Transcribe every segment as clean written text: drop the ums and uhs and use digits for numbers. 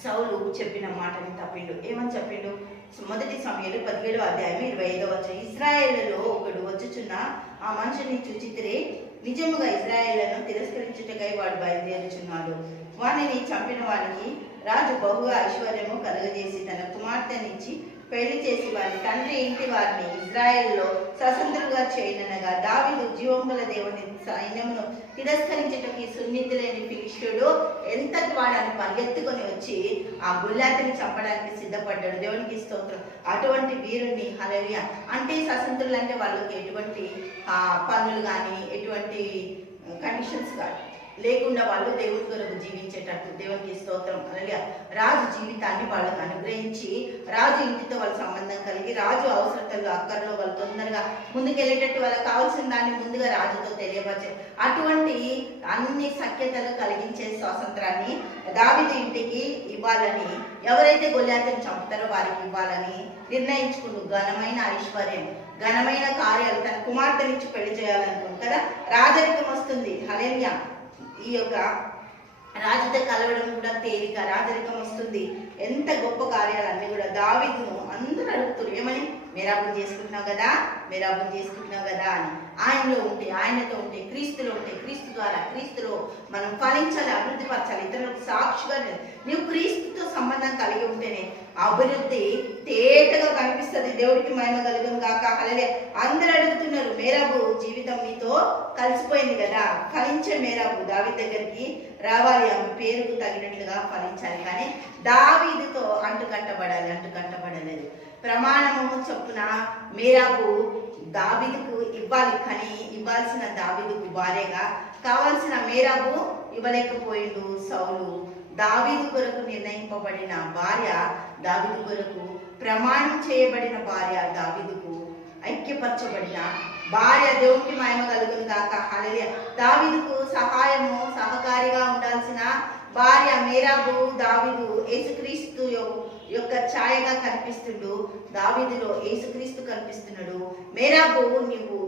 సౌలు చెప్పిన మాటని తప్పిండు. ఏమని చెప్పిండు? మొదటి సమయంలో 17వ అధ్యాయం 25వ వచనం, ఇశ్రాయేలులో ఒకడు వచ్చుచున్న ఆ మనుషుని చూచితిరే, నిజముగా ఇశ్రాయేలును తిరస్కరించుటకై వాడు బయలుదేరుచున్నాడు. వానిని చంపిన వానికి రాజు బహుగా ఐశ్వర్యము కలుగజేసి తన కుమార్తెనిచ్చి పెళ్లి చేసి వారి తండ్రి ఇంటి వారిని ఇజ్రాయెల్లో స్వతంత్రులుగా చేయనగా, దావీదు జీవముల దేవుని సైన్యమును తిరస్కరించటకి సున్నితులేని ఫిలిష్తుడు ఎంతటి వాడని పరిగెత్తుకొని వచ్చి ఆ గుల్లాతిని చంపడానికి సిద్ధపడ్డాడు. దేవునికి స్తోత్రం. అటువంటి వీరుణ్ణి, హల్లెలూయా. అంటే స్వతంత్రులు అంటే వాళ్ళకి ఎటువంటి పనులు కానీ ఎటువంటి కండిషన్స్ కానీ లేకుండా వాళ్ళు దేవుని కొరకు జీవించేటట్టు, దేవునికి స్తోత్రం. అలాగే రాజు జీవితాన్ని వాళ్ళకు అనుగ్రహించి, రాజు ఇంటితో వాళ్ళ సంబంధం కలిగి, రాజు అవసరతలు అక్కర్లో వాళ్ళు తొందరగా ముందుకెళ్ళేటట్టు వాళ్ళకి కావాల్సిన దాన్ని ముందుగా రాజుతో తెలియపరిచే అటువంటి అన్ని సఖ్యతలు కలిగించే స్వాతంత్రాన్ని దావీదు ఇంటికి ఇవ్వాలని, ఎవరైతే గొల్యాతుని చంపుతారో వారికి ఇవ్వాలని నిర్ణయించుకుంటూ ఘనమైన ఐశ్వర్యం, ఘనమైన కార్యాలు, తన కుమార్తెనిచ్చి పెళ్లి చేయాలనుకుంటు కదా, రాజరికం వస్తుంది. హల్లెలూయా. ఈ యొక్క రాజుతో కలవడం కూడా తేలిక, రాజరికం వస్తుంది. ఎంత గొప్ప కార్యాలన్నీ కూడా దావీదును అందరూ అడుగుతారు, ఏమని? మేరాబుని చేసుకుంటున్నావు కదా, మేరాబుని చేసుకుంటున్నావు కదా అని. ఆయనలో ఉంటే, ఆయనతో ఉంటే, క్రీస్తులో ఉంటే, క్రీస్తు ద్వారా, క్రీస్తులో మనం ఫలించాలి, అభివృద్ధి పరచాలి, ఇతరులకు సాక్షిగా. నువ్వు క్రీస్తుతో సంబంధం కలిగి ఉంటేనే అభివృద్ధి తేటగా కనిపిస్తుంది. దేవుడికి మహిమ కలుగును గాక. హల్లెలూయా. అందరూ అడుగుతున్నారు, మేరాబు జీవితం మీతో కలిసిపోయింది కదా, ఫలించే మేరాబు దావీదు దగ్గరికి రావాలి, ఆమె పేరుకు తగినట్లుగా ఫలించాలి. కానీ దావీదుతో అంటుకట్టబడలేదు. ప్రమాణము చొప్పున మేరాబు దావీదుకు ఇవ్వాలి, కానీ ఇవ్వాల్సిన దావీదుకు భార్యగా కావాల్సిన మేరాబు ఇవ్వలేకపోయిండు సౌలు. దావీదు కొరకు నిర్ణయింపబడిన భార్య, దావీదు కొరకు ప్రమాణం చేయబడిన భార్య, దావీదుకు ఐక్యపరచబడిన భార్య, దేవునికి మహిమ కలుగును గాక. హల్లెలూయా. దావీదుకు సహాయము, సహకారిగా ఉండాల్సిన భార్య మేరాబు, దావీదు యేసుక్రీస్తు యొక్క ఛాయగా కనిపిస్తుండు. దావీదులో యేసుక్రీస్తు కనిపిస్తున్నాడు. మేరాబు నువ్వు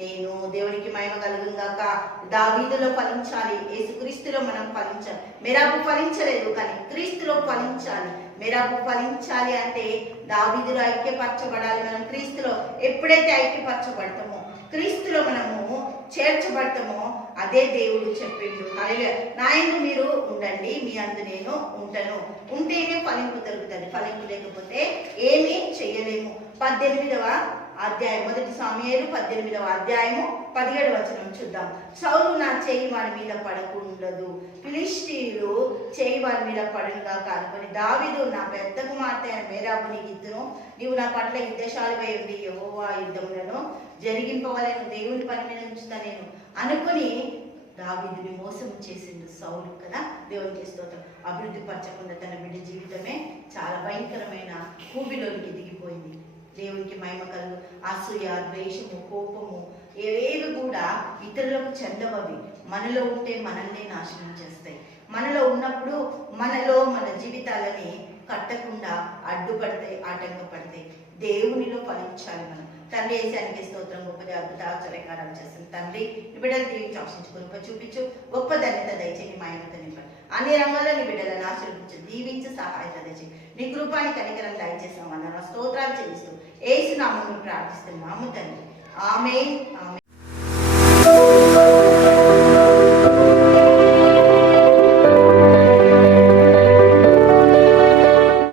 నేను, దేవునికి మహిమ కలుగును గాక, దావీదులో ఫలించాలి, యేసుక్రీస్తులో మనం ఫలించాలి. మేరాబు ఫలించలేదు, కానీ క్రీస్తులో ఫలించాలి. మేరాబు ఫలించాలి అంటే దావీదులో ఐక్యపరచబడాలి. మనం క్రీస్తులో ఎప్పుడైతే ఐక్యపరచబడతామో, క్రీస్తులో మనము చేర్చబడతామో, అదే దేవుడు చెప్పిండు. హల్లెలూయా. నా యందు మీరు ఉండండి, మీ అందు నేను ఉంటాను. ఉంటేనే ఫలింపు దొరుకుతుంది, ఫలింపు లేకపోతే ఏమీ చెయ్యలేము. 18వ అధ్యాయం, మొదటి సమూయేలు 18వ అధ్యాయము 17వ వచనం చూద్దాం. సౌలు నా చేయి వారి మీద పడకుండదు, ఫిలిష్తీయులు చేయి వారి మీద పడునుగా అనుకొని, దావీదు నా పెద్ద కుమార్తె అయిన మేరాబు నీకు ఇద్దును, నీవు నా పట్ల యుద్ధశాలిపై ఉండి యెహోవా యుద్ధములను జరిగింపవలను, దేవుని పని మీద ఉంచుతా నేను అనుకుని దావీదుని మోసం చేసిండు సౌలు కదా. దేవునికి స్తోత్రం. అభివృద్ధి పరచకుండా తన బిడ్డ జీవితమే చాలా భయంకరమైన కూబిలోనికి దిగిపోయింది. దేవునికి మహిమ కలుగు. అసూయ, ద్వేషము, కోపము ఏవి కూడా ఇతరులకు చెందవవి. మనలో ఉంటే మనల్ని నాశనం చేస్తాయి. మనలో ఉన్నప్పుడు మనలో మన జీవితాలని కట్టకుండా అడ్డుపడతాయి, ఆటంకపడతాయి. దేవునిలో ఫలించాలి మనం. తండ్రి యేసానికి స్తోత్రం. గొప్పది అద్భుత ఆశ్చర్యకారాలు చేస్తుంది తండ్రి. నీ బిడ్డలు దీవించి ఆశించు, కృప చూపించు, గొప్ప ధన్యత దయచేయి, మహిమతో నింపండి. అన్ని రంగాల్లో నీ బిడ్డలను ఆశీర్వదించు, దీవించి సహాయత దయచేయి. నీ కృపాని కనికరం దయచేసామన్న స్తోత్రాలు చెల్లిస్తూ యేసు నామములో ప్రార్థిస్తున్నాము తండ్రి. ఆమేన్.